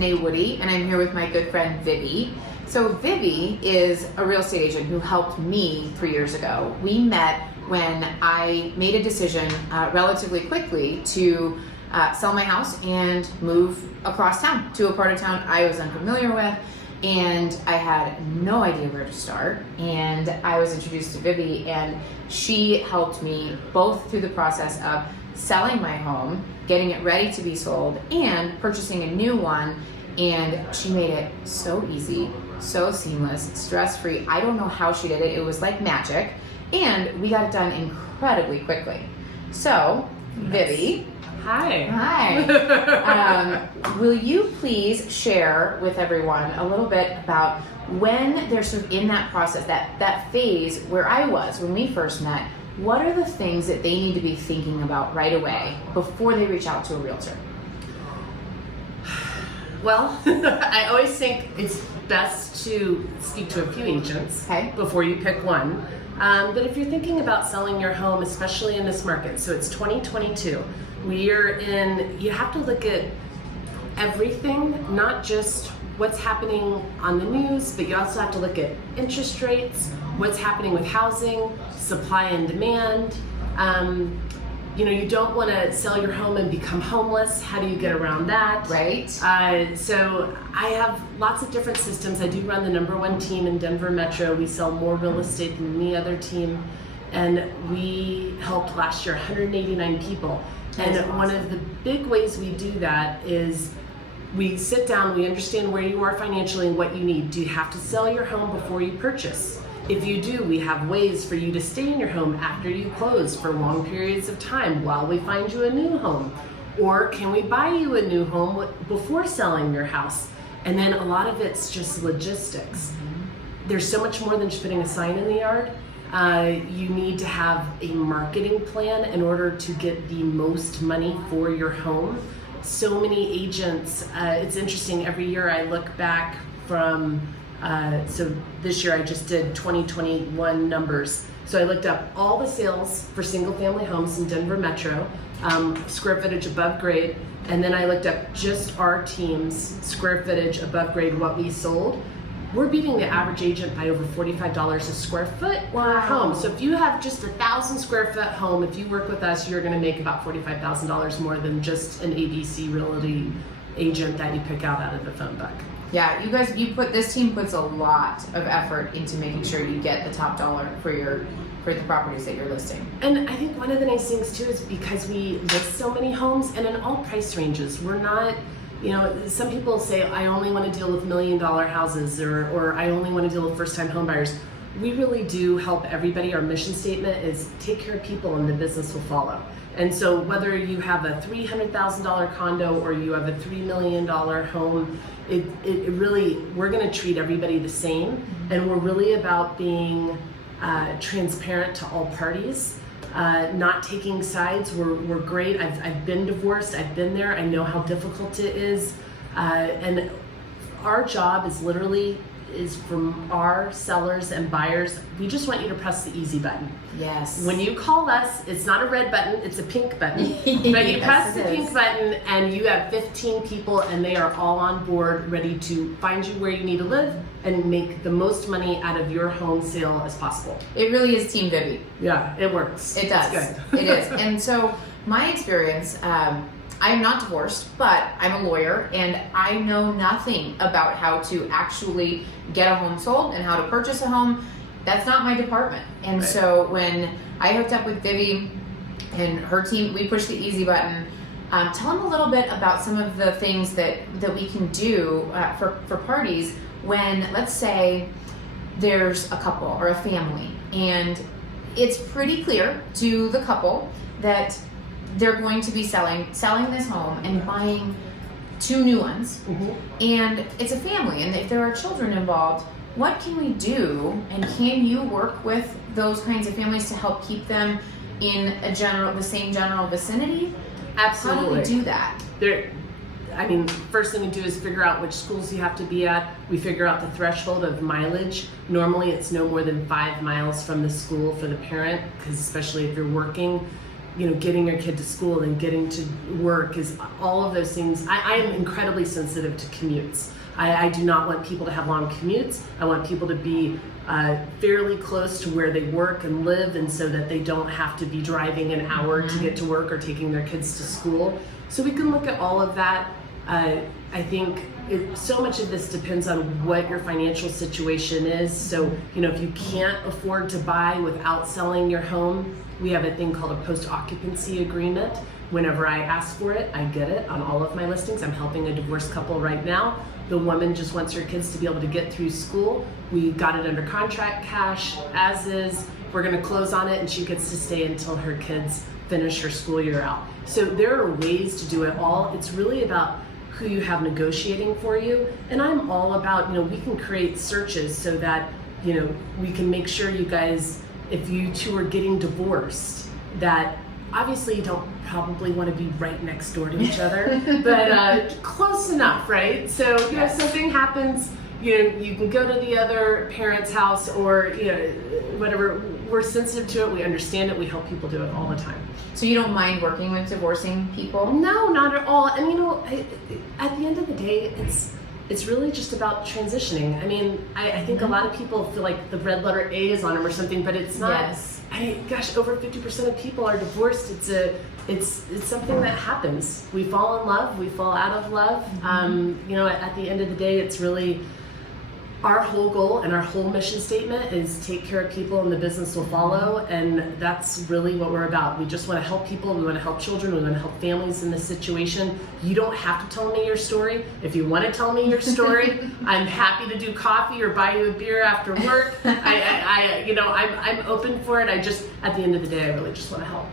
Danae Woody, and I'm here with my good friend Vivi. So Vivi is a real estate agent who helped me 3 years ago. We met when I made a decision relatively quickly to sell my house and move across town to a part of town I was unfamiliar with, and I had no idea where to start. And I was introduced to Vivi, and she helped me both through the process of selling my home, getting it ready to be sold, and purchasing a new one. And she made it so easy, so seamless, stress-free. I don't know how she did it. It was like magic. And we got it done incredibly quickly. So, Vivi. Hi. Hi. Will you please share with everyone a little bit about when they're sort of in that process, that phase where I was when we first met? What are the things that they need to be thinking about right away before they reach out to a realtor? Well, I always think it's best to speak to a few agents before you pick one. But if you're thinking about selling your home, especially in this market, so it's 2022, you have to look at everything, not just what's happening on the news, but you also have to look at interest rates, what's happening with housing, supply and demand. You don't want to sell your home and become homeless. How do you get around that? Right. So I have lots of different systems. I do run the #1 team in Denver Metro. We sell more real estate than any other team. And we helped last year 189 people. And one of the big ways we do that is we sit down, we understand where you are financially and what you need. Do you have to sell your home before you purchase? If you do, we have ways for you to stay in your home after you close for long periods of time while we find you a new home. Or can we buy you a new home before selling your house? And then a lot of it's just logistics. There's so much more than just putting a sign in the yard. You need to have a marketing plan in order to get the most money for your home. So many agents, it's interesting, every year I look back from, so this year I just did 2021 numbers. So I looked up all the sales for single family homes in Denver Metro, square footage above grade, and then I looked up just our team's square footage above grade, what we sold. We're beating the average agent by over $45 a square foot per home. So if you have just 1,000 square foot home, if you work with us, you're gonna make about $45,000 more than just an ABC Realty agent that you pick out of the phone book. Yeah, this team puts a lot of effort into making sure you get the top dollar for the properties that you're listing. And I think one of the nice things too is because we list so many homes and in all price ranges, we're not, some people say, I only want to deal with $1 million houses or I only want to deal with first-time home buyers. We really do help everybody. Our mission statement is take care of people and the business will follow. And so whether you have a $300,000 condo or you have a $3 million home, it really, we're going to treat everybody the same. And we're really about being transparent to all parties. Not taking sides. We're great. I've been divorced. I've been there. I know how difficult it is. And our job is from our sellers and buyers. We just want you to press the easy button. Yes. When you call us, it's not a red button, it's a pink button. But you press the pink button and you have 15 people and they are all on board, ready to find you where you need to live and make the most money out of your home sale as possible. It really is Team Vivi. Yeah, it works. It does. It's good. It is. And so my experience, I'm not divorced, but I'm a lawyer and I know nothing about how to actually get a home sold and how to purchase a home. That's not my department. And so when I hooked up with Vivi and her team, we pushed the easy button. Tell them a little bit about some of the things that we can do for parties when, let's say, there's a couple or a family and it's pretty clear to the couple that they're going to be selling this home and buying 2 new ones. And it's a family, and if there are children involved, what can we do, and can you work with those kinds of families to help keep them in the same general vicinity? Absolutely. How do we do that? First thing we do is figure out which schools you have to be at. We figure out the threshold of mileage. Normally it's no more than 5 miles from the school for the parent, because especially if you're working. getting your kid to school and getting to work, is all of those things. I am incredibly sensitive to commutes. I do not want people to have long commutes. I want people to be fairly close to where they work and live, and so that they don't have to be driving an hour to get to work or taking their kids to school. So we can look at all of that. I think so much of this depends on what your financial situation is. So, if you can't afford to buy without selling your home, we have a thing called a post-occupancy agreement. Whenever I ask for it, I get it on all of my listings. I'm helping a divorced couple right now. The woman just wants her kids to be able to get through school. We got it under contract, cash, as is. We're gonna close on it, and she gets to stay until her kids finish her school year out. So there are ways to do it all. It's really about who you have negotiating for you. And I'm all about, we can create searches so that, we can make sure you guys, if you two are getting divorced, that obviously you don't probably want to be right next door to each other, but close enough, right? So, if something happens, you can go to the other parent's house, or, whatever. We're sensitive to it, we understand it, we help people do it all the time. So you don't mind working with divorcing people? No, not at all. And at the end of the day, it's really just about transitioning. I think a lot of people feel like the red letter A is on them or something, but it's not. Yes. Gosh, over 50% of people are divorced. It's something that happens. We fall in love, we fall out of love. At the end of the day, it's really our whole goal and our whole mission statement is take care of people and the business will follow, and that's really what we're about. We just want to help people, we want to help children, we want to help families in this situation. You don't have to tell me your story. If you want to tell me your story, I'm happy to do coffee or buy you a beer after work. I'm open for it. At the end of the day, I really just want to help.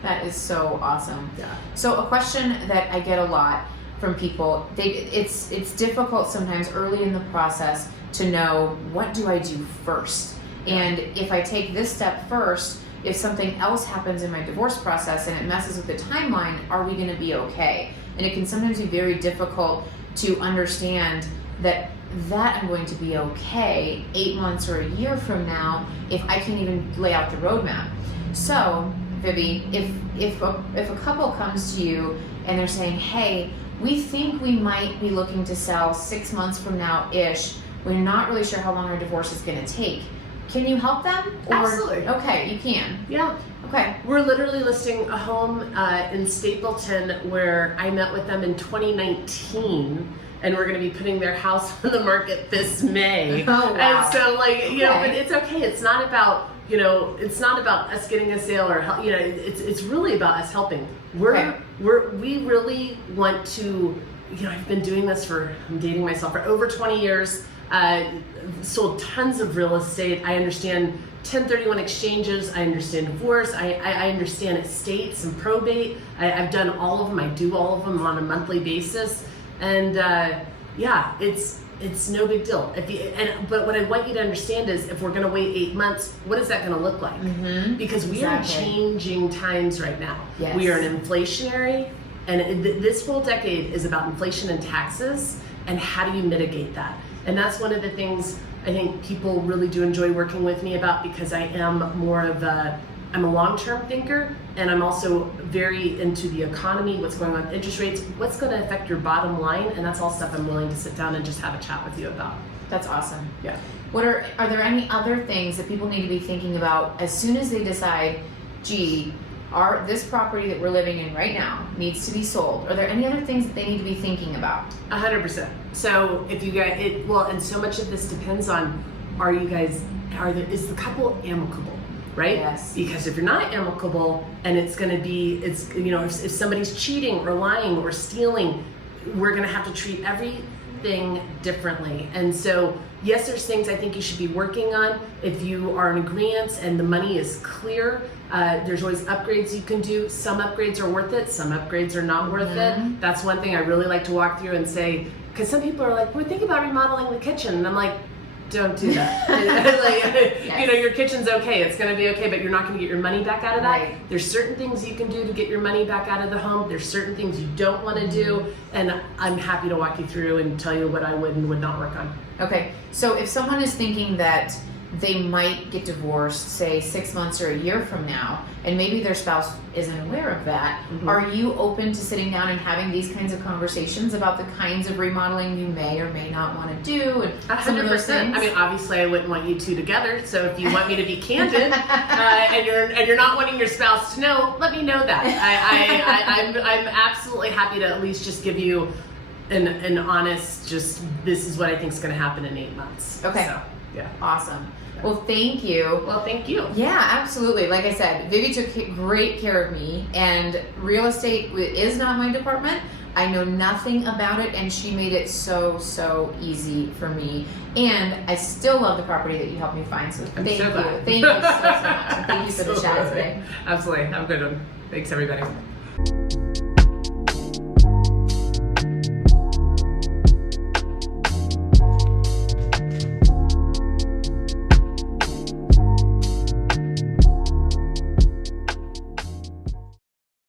That is so awesome. Yeah. So a question that I get a lot from people, it's difficult sometimes early in the process to know, what do I do first? And if I take this step first, if something else happens in my divorce process and it messes with the timeline, are we gonna be okay? And it can sometimes be very difficult to understand that I'm going to be okay 8 months or a year from now if I can't even lay out the roadmap. So, Vivi, if a couple comes to you and they're saying, hey, we think we might be looking to sell 6 months from now-ish, we're not really sure how long our divorce is going to take. Can you help them? Absolutely. Okay, you can. Yeah. Okay. We're literally listing a home in Stapleton where I met with them in 2019, and we're going to be putting their house on the market this May. Oh, wow. And so, but it's okay. It's not about, it's not about us getting a sale or, it's really about us helping. We really want to, I've been doing this I'm dating myself, for over 20 years. Sold tons of real estate. I understand 1031 exchanges. I understand divorce. I understand estates and probate. I've done all of them. I do all of them on a monthly basis. And it's no big deal. But what I want you to understand is, if we're going to wait 8 months, what is that going to look like? Mm-hmm. Because we are changing times right now. Yes. We are an inflationary, and this whole decade is about inflation and taxes, and how do you mitigate that? And that's one of the things I think people really do enjoy working with me about, because I am I'm a long-term thinker, and I'm also very into the economy, what's going on with interest rates, what's going to affect your bottom line, and that's all stuff I'm willing to sit down and just have a chat with you about. That's awesome. Yeah. Are there any other things that people need to be thinking about as soon as they decide, gee, this property that we're living in right now needs to be sold? Are there any other things that they need to be thinking about? 100%. So if you guys, and so much of this depends on, is the couple amicable, right? Yes. Because if you're not amicable, and it's going to be, if somebody's cheating or lying or stealing, we're going to have to treat everything differently. And so, yes, there's things I think you should be working on. If you are in agreement and the money is clear, there's always upgrades you can do. Some upgrades are worth it, some upgrades are not worth it. That's one thing I really like to walk through and say, because some people are like, we're thinking about remodeling the kitchen, and I'm like, don't do that. Yes. Your kitchen's okay, it's going to be okay, but you're not going to get your money back out of that. Right. There's certain things you can do to get your money back out of the home. There's certain things you don't want to do, and I'm happy to walk you through and tell you what I would and would not work on. Okay, so if someone is thinking that they might get divorced, say 6 months or a year from now, and maybe their spouse isn't aware of that. Are you open to sitting down and having these kinds of conversations about the kinds of remodeling you may or may not want to do? And 100%. I mean, obviously, I wouldn't want you two together. So if you want me to be candid, and you're not wanting your spouse to know, let me know that. I'm absolutely happy to at least just give you an honest, just this is what I think is going to happen in 8 months. Okay. So, yeah. Awesome. Well, thank you. Well, thank you. Yeah, absolutely. Like I said, Vivi took great care of me, and real estate is not my department. I know nothing about it, and she made it so easy for me. And I still love the property that you helped me find. So thank you. Thank you so much. And thank you for the chat today. Absolutely. Have a good one. Thanks, everybody.